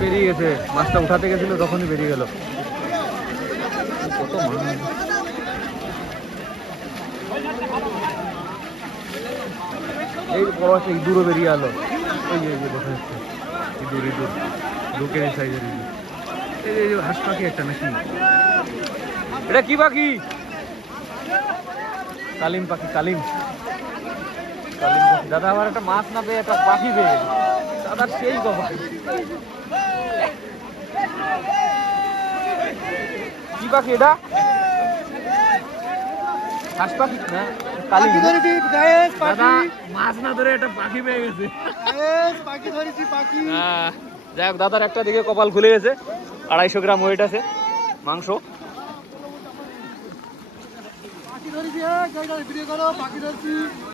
বেরিয়ে গেছে, মাছটা উঠাতে গেছিল তখনই বেরিয়ে গেল। কত মাছ! এই বড় একটা ইঁদুরও বেরিয়ে এলো। ওই যে দেখা যাচ্ছে ইঁদুর, ইঁদুর 2 কেজি সাইজের ইঁদুর। এই যে হাঁস পাখি একটা নাকি, এটা কি পাখি? কালিম পাখি, কালিম কালিম পাখি। দাদা আমার একটা মাছ না পেয়ে একটা পাখি পেয়ে দাদার সেই কথা। কি পাখি এটা? হাঁস পাখি না, কালিম। দাদা মাছ না ধরে একটা পাখি পেয়ে গেছে। যাই হোক, দাদার একটা দিকে কপাল খুলে গেছে। 250 গ্রাম ওয়েট আছে মাংস।